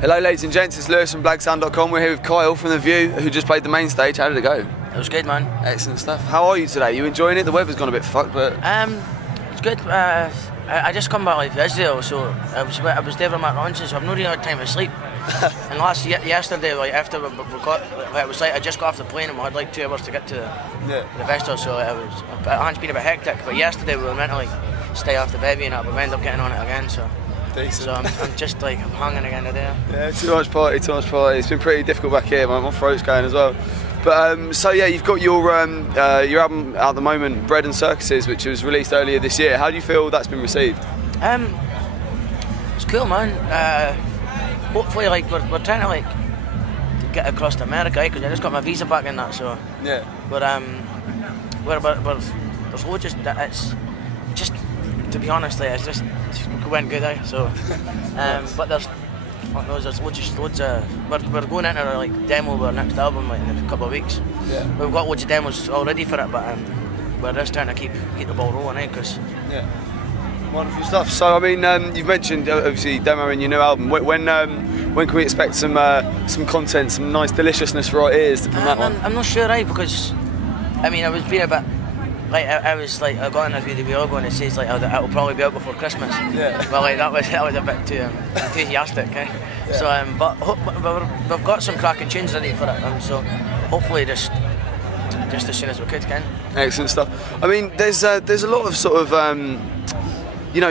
Hello ladies and gents, it's Lewis from blagsound.com. We're here with Kyle from The View, who just played the main stage. How did it go? It was good, man. Excellent stuff. How are you today? You enjoying it? The weather's gone a bit fucked, but... It's good. I just come back like Israel, so I was there with my lunches, so I've not really had time to sleep. And yesterday, like after we got, it was like I just got off the plane and we had like 2 hours to get to the festival, so it hadn't been a bit hectic. But yesterday we were meant to like stay off the baby and that, but we ended up getting on it again, so... Decent. So I'm just like, I'm hanging again today. Yeah, too much party. It's been pretty difficult back here. My throat's going as well. But so yeah, you've got your album out at the moment, Bread and Circuses, which was released earlier this year. How do you feel that's been received? It's cool, man. Hopefully, like we're trying to like get across to America, because I just got my visa back in that. So yeah. But there's loads of it's just, to be honest, like, it went good, so but there's loads of we're going into our like demo with our next album like in a couple of weeks. Yeah. We've got loads of demos already for it, but we're just trying to keep the ball rolling, because wonderful stuff. So I mean, you've mentioned obviously demoing your new album. When can we expect some content, some nice deliciousness for our ears from that one? I'm not sure, right, because I mean I was being a bit like I was like, I got an interview with the Vlog and it says like it'll probably be out before Christmas. Yeah. Well, like that was a bit too enthusiastic, eh? Yeah. So but we've got some cracking tunes ready for it, so hopefully just as soon as we could, Ken. Excellent stuff. I mean, there's a lot of sort of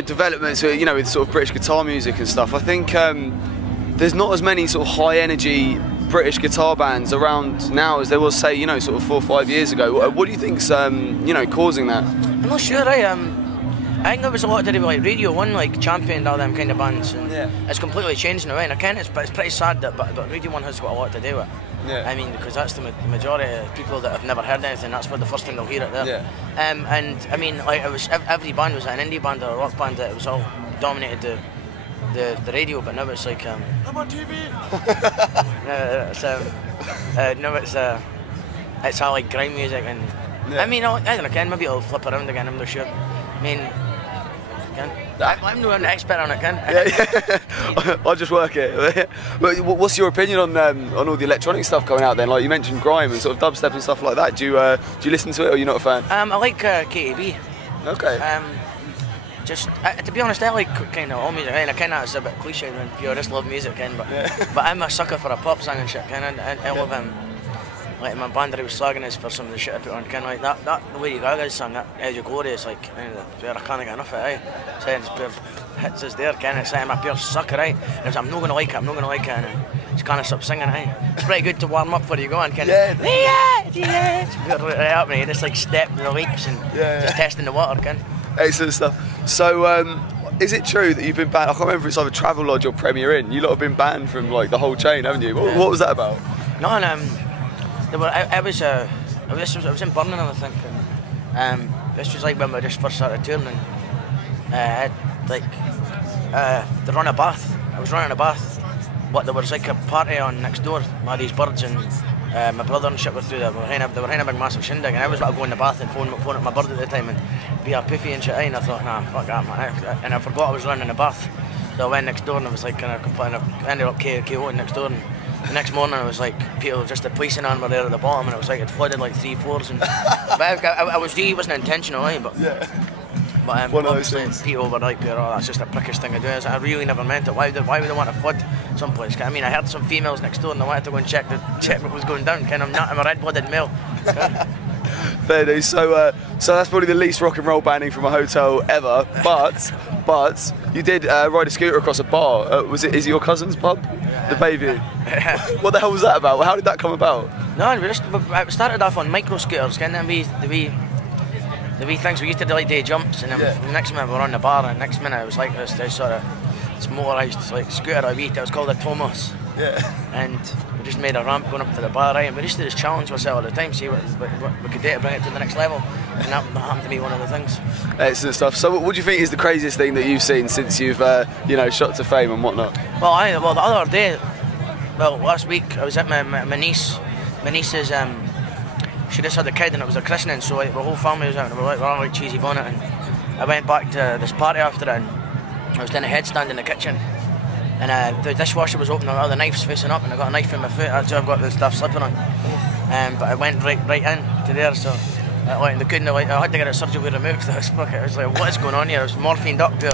developments, with sort of British guitar music and stuff. I think there's not as many sort of high energy British guitar bands around now as there was, say, sort of 4 or 5 years ago. What do you think's, causing that? I'm not sure, I think there was a lot to do with like Radio 1, like championed all them kind of bands, and it's completely changed now, and it's pretty sad that, but Radio 1 has got a lot to do with it. Yeah. I mean, because that's the majority of people that have never heard anything, that's what the first thing they'll hear it there. Yeah. And I mean, like every band was an indie band or a rock band, that it was all dominated the radio, but now it's like I'm on TV. It's all like grime music, and I mean, I don't know, Ken, maybe it'll flip around again, I'm not sure. I mean, I'm not an expert on it, Ken. Yeah. I'll just work it. But what's your opinion on all the electronic stuff coming out then? Like you mentioned grime and sort of dubstep and stuff like that. Do you listen to it, or are you not a fan? I like KTB. Okay. To be honest, I like kind of all music. I kind of, it's a bit cliche when you just love music, Ken, but I'm a sucker for a pop song and shit, Ken. I love like my band that I was slagging is for some of the shit I put on, Ken. Like that the Lady Gaga's song, that Edge of Glory, is like where I can't get enough of it. Saying it's pure hits is there, Ken. It's I'm a pure sucker, right? And I'm not gonna like it, and just can't stop singing, right? It's pretty good to warm up before you go on, Ken. Yeah. It's pure right up, man. Just like step the leaps and just testing the water, Ken. Excellent stuff. So, is it true that you've been banned? I can't remember if it's either Travelodge or Premier Inn. You lot have been banned from like the whole chain, haven't you? What was that about? No, I was in Birmingham, I think. And, this was like when we just first started touring, and they run a bath. I was running a bath, but there was like a party on next door. We had these birds, and my brother and shit were through there. They were having a big massive shindig, and I was about to go in the bath and phone at my bird at the time and be a puffy and shit. And I thought, nah, fuck that, man. And I forgot I was running a bath, so I went next door and I was like kind of complaining. I ended up KOing next door, and the next morning I was like, just the policing on were there at the bottom, and it was like it flooded like 3 floors. And but I wasn't intentional, but obviously people were like, oh, that's just a prickish thing to do. I really never meant it. Why would they want to flood someplace? I mean, I heard some females next door and they wanted to go and check what was going down. I'm a red-blooded male. Fair dues. So that's probably the least rock and roll banning from a hotel ever. But you did ride a scooter across a bar. Is it your cousin's pub, the Bayview? What the hell was that about? How did that come about? No, we started off on micro scooters, the wee things we used to do, like day jumps, and then next minute we were on the bar, and next minute it was like this sort of motorised like scooter it was called a Thomas. Yeah. And we just made a ramp going up to the bar, right? And we used to just challenge ourselves all the time, see what we could do to bring it to the next level. And that happened to be one of the things. Excellent stuff. So what do you think is the craziest thing that you've seen since you've shot to fame and whatnot? Well, the other day, last week I was at my niece. My niece's she just had a kid and it was a christening, so like the whole family was out and we were all like cheesy bonnet, and I went back to this party after it, and I was doing a headstand in the kitchen, and the dishwasher was open, all the knives facing up, and I got a knife in my foot. I've got the stuff slipping on, but I went right in to there, so they couldn't. I had to get it surgically removed. I was like, what is going on here? I was morphined up here.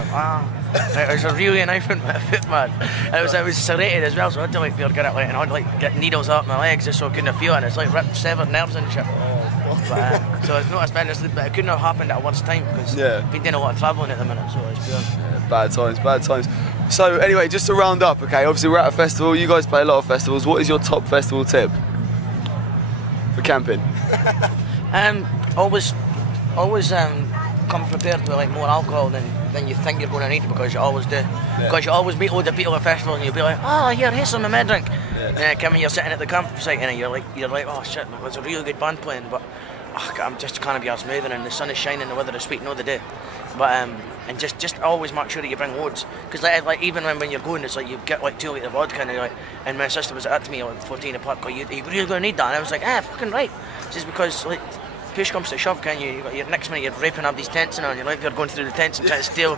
It was a really knife in my foot, man. It was serrated as well, so I had to get it and I had to get needles up my legs just so I couldn't feel it. And it's like ripped, severed nerves and shit. But, so it's not as bad as it couldn't have happened at a worse time because I've been doing a lot of travelling at the minute, so it's pure. Bad times. So anyway, just to round up, okay, obviously we're at a festival, you guys play a lot of festivals. What is your top festival tip for camping? Always come prepared with like more alcohol than you think you're going to need, because you always do. Because you always meet loads of people at festivals and you'll be like, oh, here's some of my drink. And then come and you're sitting at the campsite and you're like, oh shit, there's a really good band playing, but I'm just can't be arsed moving, and the sun is shining, the weather is sweet, no the day. But and just always make sure that you bring loads, because like even when you're going, it's like you get like 2 litres of vodka and you're like, and my sister was at to me like 14 apart, you really gonna need that? And I was like, fucking right. Just because like push comes to shove, can you? Your next minute you're raping up these tents and you're like you're going through the tents and trying to steal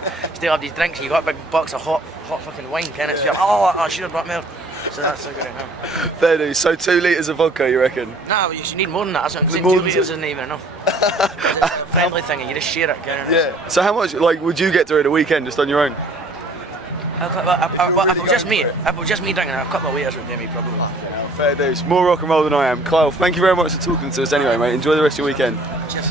up these drinks, and you got a big box of hot fucking wine, can it? So you're like, I should have brought more. So that's a good enough. Fair dues. So 2 litres of vodka, you reckon? No, you should need more than that. That's what I'm saying. 2 litres isn't even enough. It's a friendly thing, and you just share it. Yeah. So how much would you get through the weekend just on your own? If it was just me drinking, a couple of litres would do me probably. Fair dues. More rock and roll than I am. Kyle, thank you very much for talking to us anyway, mate. Enjoy the rest of your weekend. Cheers.